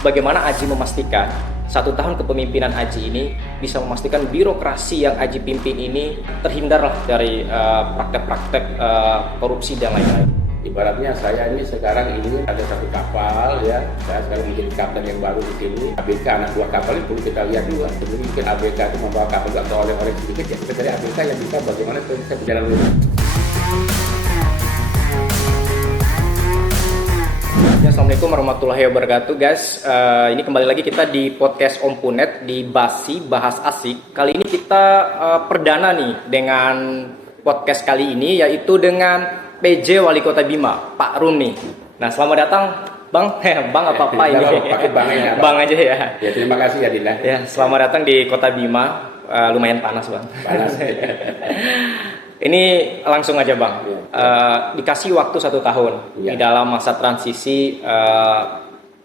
bagaimana Aji memastikan 1 tahun kepemimpinan Aji ini bisa memastikan birokrasi yang Aji pimpin ini terhindarlah dari praktek-praktek korupsi dan lain-lain. Ibaratnya saya ini sekarang ini ada satu kapal ya, saya sekarang menjadi kapten yang baru di sini. ABK anak buah kapal ini perlu kita lihat juga. Jadi mungkin ABK itu membawa kapal atau oleh-oleh sedikit ya, kita cari ABK yang bisa bagaimana bisa berjalan lurus. Ya, Assalamualaikum warahmatullahi wabarakatuh guys. Ini kembali lagi kita di podcast Om Punet di Basi Bahas Asik. Kali ini kita perdana nih dengan podcast kali ini, yaitu dengan PJ Wali Kota Bima, Pak Rum nih. Nah, selamat datang Bang. Bang apa ini? Pakai Bang ya. Bang aja ya. Ya, terima kasih ya Dina. Ya, selamat datang di Kota Bima. Lumayan panas Bang. Panas. Ini langsung aja Bang, dikasih waktu 1 tahun di dalam masa transisi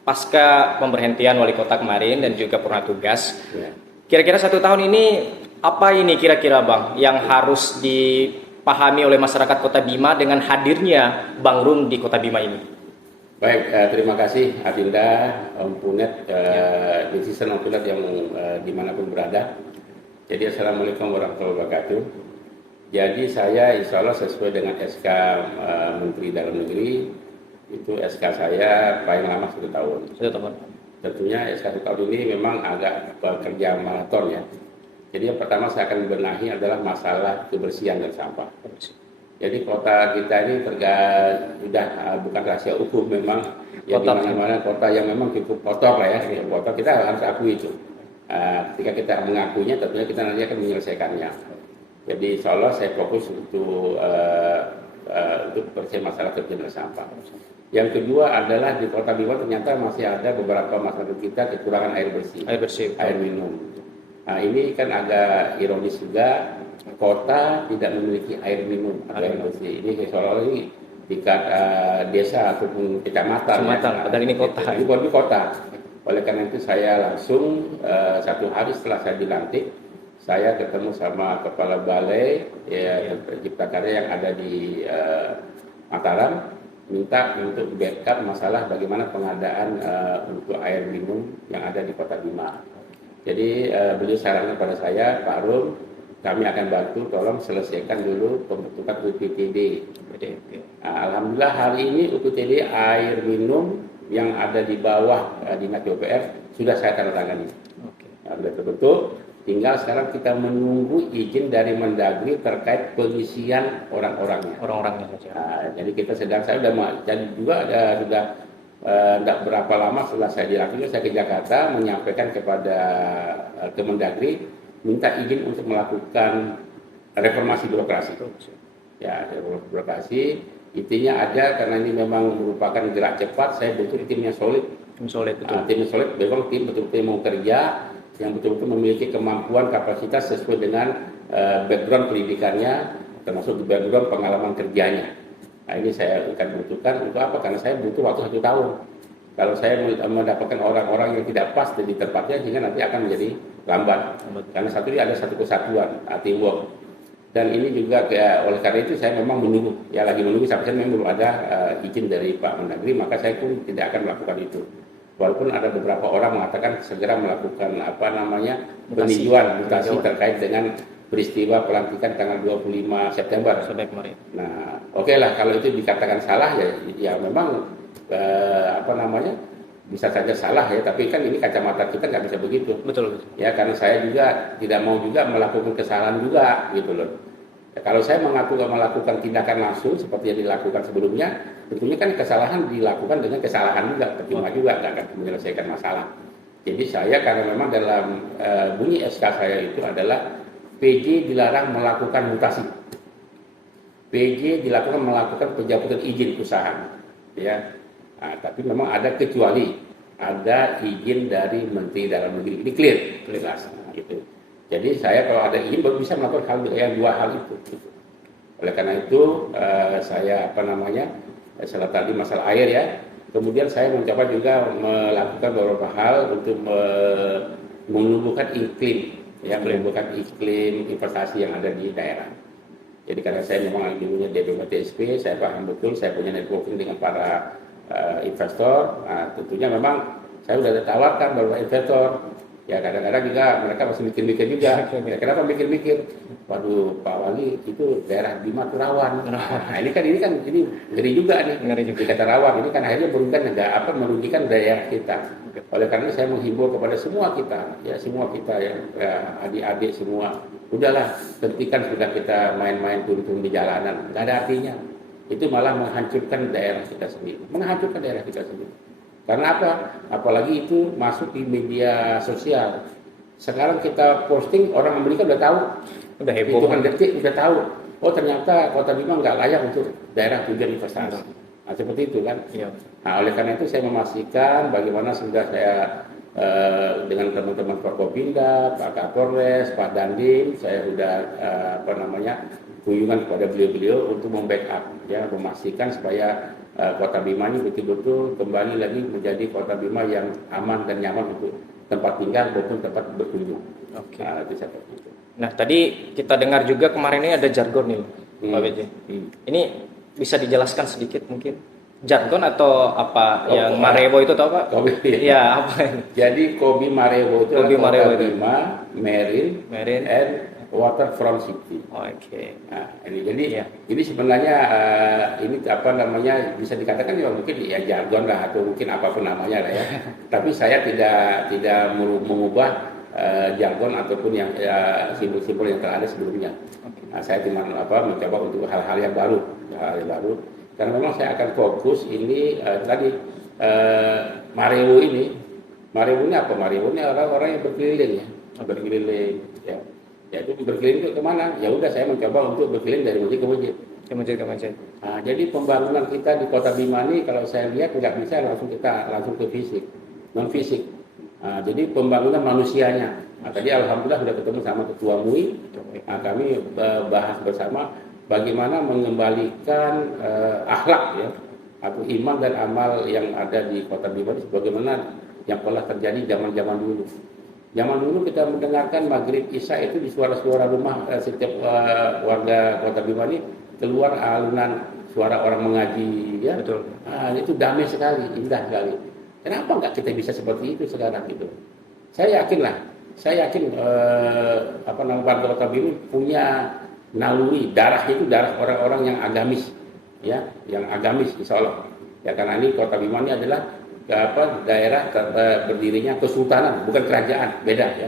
pasca pemberhentian wali kota kemarin dan juga purna tugas. Kira-kira 1 tahun ini apa ini kira-kira Bang yang harus dipahami oleh masyarakat Kota Bima dengan hadirnya Bang Rum di Kota Bima ini? Baik, terima kasih Adinda, Om Punet, netizen Om Punet yang dimanapun berada. Jadi Assalamualaikum warahmatullahi wabarakatuh. Jadi saya insya Allah sesuai dengan SK Menteri Dalam Negeri, itu SK saya paling lama 1 tahun. 1 tahun. Tentunya SK 1 tahun ini memang agak bekerja maraton ya. Jadi yang pertama saya akan benahi adalah masalah kebersihan dan sampah. Jadi kota kita ini sudah bukan rahasia umum memang, ya di mana-mana kota yang memang cukup kotor lah ya. Kotor kita harus akui itu. Ketika kita mengakuinya, tentunya kita nanti akan menyelesaikannya. Jadi insya Allah saya fokus untuk bersih masalah kebersihan sampah. Yang kedua adalah di Kota Bima ternyata masih ada beberapa masyarakat kita kekurangan air bersih, air minum. Nah, ini kan agak ironis juga, kota tidak memiliki air minum atau air bersih. Ini seolah-olah ini tingkat desa ataupun kecamatan. Padahal ini kota. Ini kota. Oleh karena itu saya langsung 1 hari setelah saya dilantik, saya ketemu sama Kepala Balai Cipta Karya yang ada di Mataram, minta untuk backup masalah bagaimana pengadaan untuk air minum yang ada di Kota Bima. Jadi beliau sarankan pada saya, Pak Rum, kami akan bantu, tolong selesaikan dulu pembentukan UPTD. Alhamdulillah hari ini UPTD air minum yang ada di bawah Dinas PUPR sudah saya tanda tangani. Sudah terbentuk. Tinggal sekarang kita menunggu izin dari Mendagri terkait pengisian orang-orangnya. Jadi kita saya sudah jadi juga sudah tidak berapa lama setelah saya dilantik, saya ke Jakarta menyampaikan kepada Kemendagri minta izin untuk melakukan reformasi birokrasi. Ya, birokrasi intinya ada karena ini memang merupakan gerak cepat. Saya butuh tim yang solid. Tim solid, memang tim betul-betul mau kerja, yang betul-betul memiliki kemampuan kapasitas sesuai dengan background pendidikannya, termasuk background pengalaman kerjanya. Nah, ini saya akan butuhkan untuk apa? Karena saya butuh waktu 1 tahun. Kalau saya mendapatkan orang-orang yang tidak pas di tempatnya, sehingga nanti akan menjadi lambat. Karena ini ada satu kesatuan, teamwork. Dan ini juga oleh karena itu saya memang menunggu, lagi menunggu sampai saya memang belum ada izin dari Pak Mendagri, maka saya pun tidak akan melakukan itu. Walaupun ada beberapa orang mengatakan segera melakukan peninjauan mutasi terkait dengan peristiwa pelantikan tanggal 25 September. Nah, oke lah kalau itu dikatakan salah ya memang bisa saja salah ya, tapi kan ini kacamata kita nggak bisa begitu. Betul. Ya karena saya juga tidak mau juga melakukan kesalahan juga gitu loh. Ya, kalau saya melakukan tindakan langsung seperti yang dilakukan sebelumnya, tentunya kan kesalahan dilakukan dengan kesalahan juga, percuma juga nggak akan menyelesaikan masalah. Jadi saya karena memang dalam bunyi SK saya itu adalah PJ dilarang melakukan mutasi. PJ dilakukan melakukan pencabutan izin usaha. Ya, tapi memang ada kecuali ada izin dari Menteri Dalam Negeri. Ini clear, jelas. Gitu. Jadi saya kalau ada izin baru bisa melakukan dua hal itu. Gitu. Oleh karena itu saya setelah tadi masalah air ya, kemudian saya mencoba juga melakukan beberapa hal untuk menumbuhkan iklim investasi yang ada di daerah. Jadi karena saya memang dulunya DPMTSP, saya paham betul, saya punya networking dengan para investor. Nah, tentunya memang saya udah tawarkan beberapa investor. Ya kadang-kadang juga mereka masih mikir-mikir juga. Ya, kenapa mikir-mikir? Waduh, Pak Wali itu daerah Bima itu rawan. Nah, ini ngeri juga nih. Ngeri juga. Dikata rawan, ini kan akhirnya merugikan daerah kita. Oleh karena itu saya menghimbau kepada semua kita yang adik-adik semua, udahlah hentikan sudah kita main-main turun-turun di jalanan. Nggak ada artinya. Itu malah menghancurkan daerah kita sendiri. Karena apa? Apalagi itu masuk di media sosial. Sekarang kita posting, orang Amerika udah tahu. Udah heboh. Hitungan detik udah tahu. Oh ternyata Kota Bima nggak layak untuk daerah tujuan investasi. Nah seperti itu kan. Iya. Nah oleh karena itu saya memastikan bagaimana sudah saya dengan teman-teman Forkopimda, Pak Kapolres, Pak Dandim, saya sudah kunjungan kepada beliau-beliau untuk membackup, ya, memastikan supaya Kota Bima ini betul-betul kembali lagi menjadi Kota Bima yang aman dan nyaman untuk tempat tinggal maupun tempat berkunjung. Oke. Nah, itu seperti itu. Nah, tadi kita dengar juga kemarin ini ada jargon nih, Pak BJ. Ini bisa dijelaskan sedikit mungkin? Jargon atau apa yang Marewo itu tahu Pak? Kobi. Iya, apa ini? Jadi Kobi Marewo itu Kobi adalah Marewo Kota itu. Bima, Marine, and Waterfront City. Oke. Nah, jadi Ya. ini sebenarnya ini bisa dikatakan ya mungkin ya jargon lah atau mungkin apapun namanya lah ya. Tapi saya tidak mengubah jargon ataupun yang simbol-simbol yang telah ada sebelumnya. Nah, saya cuma mencoba untuk hal-hal yang baru. Karena memang saya akan fokus ini tadi Marewo ini apa? Marewo ini orang-orang yang berkeliling ya. Ya itu berkeliling itu kemana? Ya udah saya mencoba untuk berkeliling dari masjid ke masjid. Nah, jadi pembangunan kita di Kota Bima ini kalau saya lihat nggak bisa langsung ke fisik, non fisik. Nah, jadi pembangunan manusianya. Nah, tadi alhamdulillah sudah ketemu sama Ketua MUI. Nah, kami bahas bersama bagaimana mengembalikan akhlak ya atau iman dan amal yang ada di Kota Bima ini sebagaimana yang pernah terjadi zaman-zaman dulu. Zaman dulu kita mendengarkan maghrib isya itu di suara-suara rumah setiap warga Kota Bima ini keluar alunan suara orang mengaji, ya. Betul. Nah, itu damai sekali, indah sekali. Kenapa nggak kita bisa seperti itu sekarang gitu? Saya yakin warga Kota Bima punya naluri, darah itu darah orang-orang yang agamis, ya, yang agamis insya Allah. Ya karena ini Kota Bima ini adalah daerah berdirinya kesultanan, bukan kerajaan, beda ya.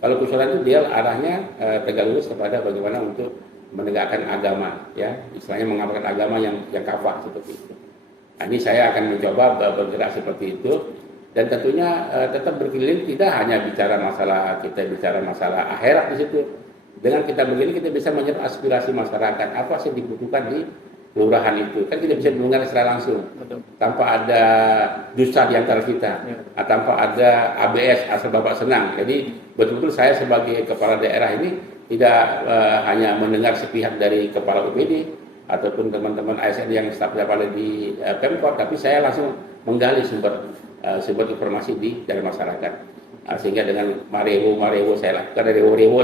Kalau kesultanan itu dia arahnya tegak lurus kepada bagaimana untuk menegakkan agama, ya, istilahnya mengamalkan agama yang kafah seperti itu. Nah, ini saya akan mencoba bergerak seperti itu dan tentunya tetap berkeliling, tidak hanya bicara masalah akhirat di situ. Dengan kita begini kita bisa menyerap aspirasi masyarakat, apa sih dibutuhkan di kelurahan itu, kan kita bisa mendengar secara langsung. Betul. Tanpa ada dusta di antara kita, tanpa ada ABS asal Bapak senang. Jadi betul-betul saya sebagai kepala daerah ini tidak hanya mendengar sepihak dari kepala UPD ataupun teman-teman ASN yang staf ada di Pemkot, tapi saya langsung menggali sumber informasi dari masyarakat. Sehingga dengan Marewo saya lakukan rewo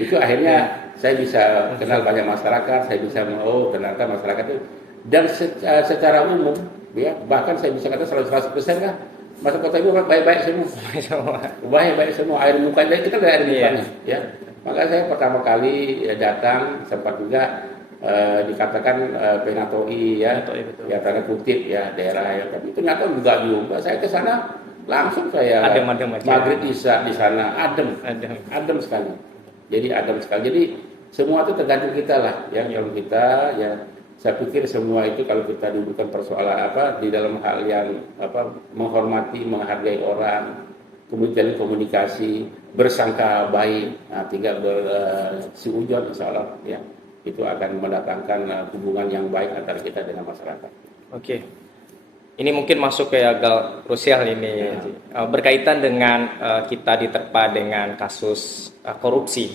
itu akhirnya saya bisa kenal banyak masyarakat, saya bisa ternyata masyarakat itu dan secara umum ya bahkan saya bisa katakan 100% lah masa Kota Ibu baik-baik semua air mukanya itu kan dari air mukanya ya. Maka saya pertama kali datang sempat juga dikatakan penatoi ya, ya tanda kutip ya daerah ya, tapi ternyata juga saya ke sana langsung saya maghrib isya di sana adem sekali. Jadi semua itu tergantung kita lah ya. Kalau kita ya saya pikir semua itu kalau kita dudukkan persoalan di dalam hal yang menghormati, menghargai orang, kemudian komunikasi, bersangka baik, tinggal bersuudzon insyaallah ya. Itu akan mendatangkan hubungan yang baik antara kita dengan masyarakat. Oke. Ini mungkin masuk ke agak krusial ini, berkaitan dengan kita diterpa dengan kasus korupsi.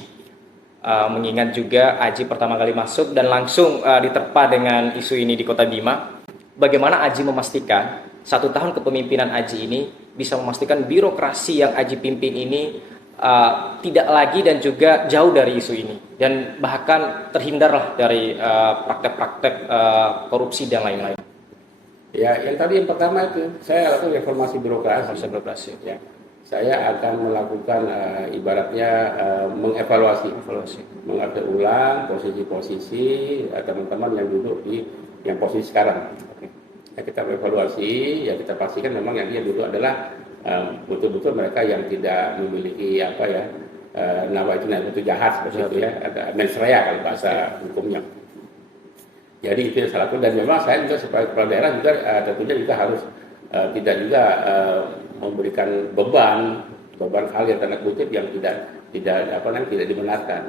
Mengingat juga Aji pertama kali masuk dan langsung diterpa dengan isu ini di Kota Bima. Bagaimana Aji memastikan 1 tahun kepemimpinan Aji ini bisa memastikan birokrasi yang Aji pimpin ini tidak lagi dan juga jauh dari isu ini dan bahkan terhindarlah dari praktek-praktek korupsi dan lain-lain. Ya, yang pertama itu saya lakukan reformasi birokrasi. Harus birokrasi. Ya, saya akan melakukan ibaratnya mengevaluasi, mengatur ulang posisi-posisi teman-teman yang duduk di yang posisi sekarang. Ya, kita evaluasi, ya kita pastikan memang yang dia duduk adalah betul-betul mereka yang tidak memiliki nama itu jahat seperti itu ya, ada mensreya kalau bahasa hukumnya. Jadi itu yang salah satu, dan memang saya juga sebagai kepala daerah juga tentunya juga harus tidak juga memberikan beban hal yang tanda kutip yang tidak dibenarkan.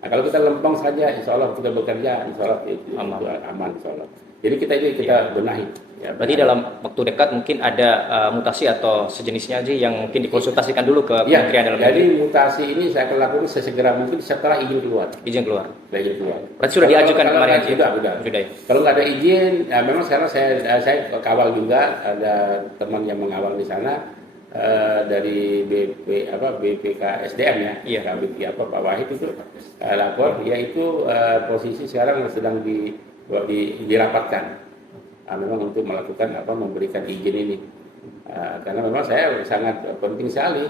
Nah, kalau kita lempeng saja, insya Allah kita bekerja, insya Allah itu aman, insya Allah. Jadi kita benahi. Ya, berarti dalam waktu dekat mungkin ada mutasi atau sejenisnya aja yang mungkin dikonsultasikan dulu ke Kementerian Dalam Negeri. Jadi mutasi ini saya akan lakukan sesegera mungkin setelah izin keluar. Izin keluar. Berarti sudah diajukan kemarin? Sudah. Kalau nggak ada izin, memang sekarang saya kawal juga, ada teman yang mengawal di sana dari BPK SDM ya. Iya. Pak Wahid itu lapor, yaitu posisi sekarang sedang dirapatkan. Memang untuk melakukan memberikan izin ini, karena memang saya sangat penting sekali.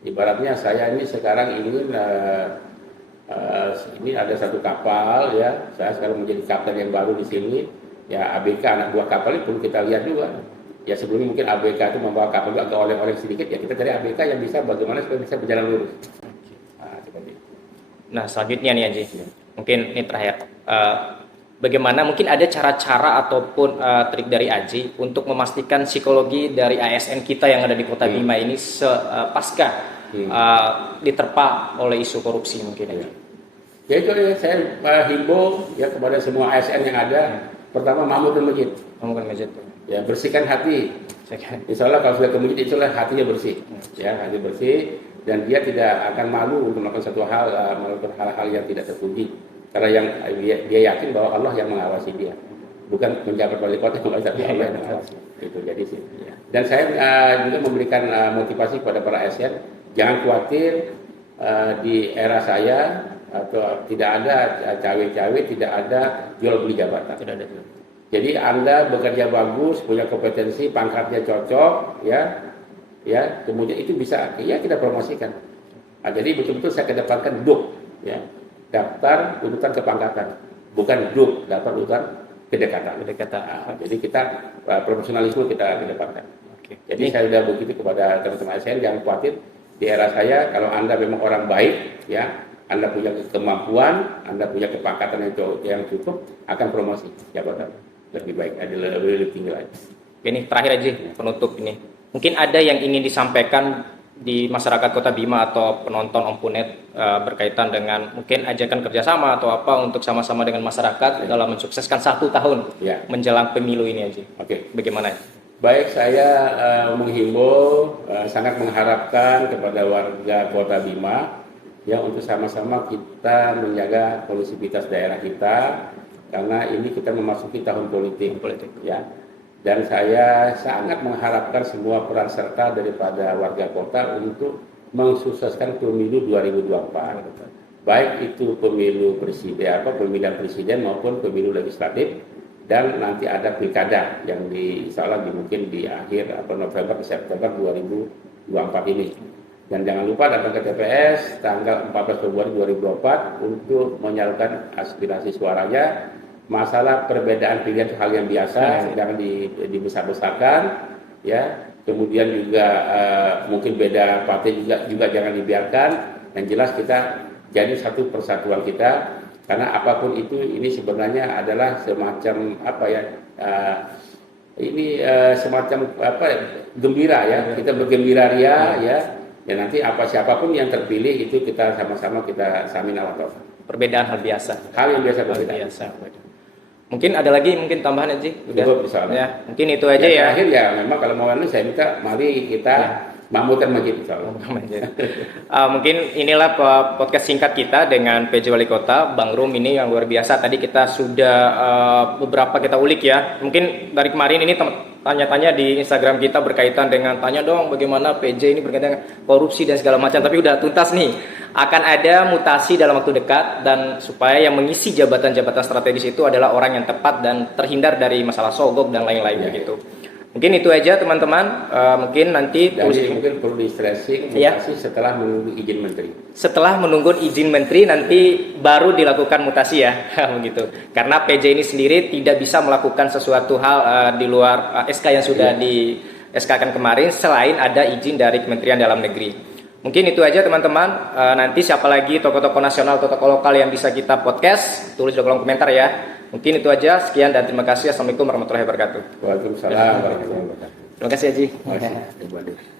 Ibaratnya saya ini sekarang ingin ini ada satu kapal ya, saya sekarang menjadi kapten yang baru di sini ya. ABK anak buah kapal itu perlu kita lihat juga ya. Sebelumnya mungkin ABK itu membawa kapal juga agak oleh-oleh sedikit ya, kita cari ABK yang bisa bagaimana supaya bisa berjalan lurus. Nah selanjutnya nih Haji, mungkin ini terakhir. Bagaimana mungkin ada cara-cara ataupun trik dari Aji untuk memastikan psikologi dari ASN kita yang ada di Kota Bima ini pasca diterpa oleh isu korupsi mungkin Aji. Ya itu saya himbau ya kepada semua ASN yang ada, pertama makmurkan masjid. Ya, bersihkan hati. Insya Allah kalau sudah ke masjid, insya Allah hatinya bersih. Ya, hati bersih, dan dia tidak akan malu untuk melakukan satu hal, melakukan hal-hal yang tidak terpuji. Karena yang dia yakin bahwa Allah yang mengawasi dia, bukan menjabat wali kota, tapi Allah yang mengawasi. Itu jadi sih. Dan saya juga memberikan motivasi kepada para ASN, jangan khawatir di era saya atau tidak ada cawe-cawe, tidak ada jual beli jabatan. Tidak ada. Jadi Anda bekerja bagus, punya kompetensi, pangkatnya cocok, ya, kemudian itu bisa kita promosikan. Nah, jadi betul-betul saya kedepankan DUK, ya. Daftar urutan kepangkatan, bukan DUK, daftar urutan kedekatan. Nah, jadi kita profesionalisme kita kedepankan. Jadi saya sudah begitu kepada teman-teman ASN, jangan khawatir di era saya kalau Anda memang orang baik, ya, Anda punya kemampuan, Anda punya kepangkatan yang cukup, akan promosi jabatan lebih baik, lebih tinggi lagi. Ini terakhir aja penutup ini. Mungkin ada yang ingin disampaikan di masyarakat Kota Bima atau penonton Om Punet berkaitan dengan mungkin ajakan kerjasama atau apa untuk sama-sama dengan masyarakat dalam mensukseskan 1 tahun menjelang pemilu ini aja. Bagaimana? Baik, saya menghimbau, sangat mengharapkan kepada warga Kota Bima ya untuk sama-sama kita menjaga kondisivitas daerah kita, karena ini kita memasuki tahun politik. Ya. Dan saya sangat mengharapkan semua peran serta daripada warga kota untuk mensukseskan pemilu 2024. Baik itu pemilu pemilihan presiden maupun pemilu legislatif, dan nanti ada pilkada yang insya Allah mungkin di akhir November ke September 2024 ini. Dan jangan lupa datang ke TPS tanggal 14 Februari 2024 untuk menyalurkan aspirasi suaranya. Masalah perbedaan pilihan hal yang biasa, jangan dibesar-besarkan, ya. Kemudian juga mungkin beda partai juga jangan dibiarkan. Yang jelas kita jadi satu persatuan kita, karena apapun itu ini sebenarnya adalah semacam semacam gembira ya. Kita bergembira ria ya. Ya nanti siapapun yang terpilih itu kita sama-sama kita samin Allah. Perbedaan hal biasa. Hal yang biasa berbeda. Mungkin ada lagi tambahan aja. Ya, mungkin itu aja ya. Terakhir ya memang kalau mau saya minta mari kita makmurkan masjid. Mungkin inilah podcast singkat kita dengan PJ Wali Kota Bang Rum ini yang luar biasa. Tadi kita sudah beberapa kita ulik ya. Mungkin dari kemarin ini tanya-tanya di Instagram kita berkaitan dengan tanya dong bagaimana PJ ini berkaitan dengan korupsi dan segala macam, tapi udah tuntas nih. Akan ada mutasi dalam waktu dekat dan supaya yang mengisi jabatan-jabatan strategis itu adalah orang yang tepat dan terhindar dari masalah sogok dan lain-lain begitu. Mungkin itu aja teman-teman. Mungkin nanti Jadi mungkin perlu di stressing mutasi setelah menunggu izin menteri. Setelah menunggu izin menteri nanti baru dilakukan mutasi ya, begitu. Karena PJ ini sendiri tidak bisa melakukan sesuatu hal di luar SK yang sudah di SK-kan kemarin selain ada izin dari Kementerian Dalam Negeri. Mungkin itu aja teman-teman. Nanti siapa lagi tokoh-tokoh nasional, tokoh lokal yang bisa kita podcast, tulis di kolom komentar ya. Mungkin itu aja. Sekian dan terima kasih. Assalamualaikum warahmatullahi wabarakatuh. Waalaikumsalam warahmatullahi wabarakatuh. Terima kasih Haji. Terima kasih.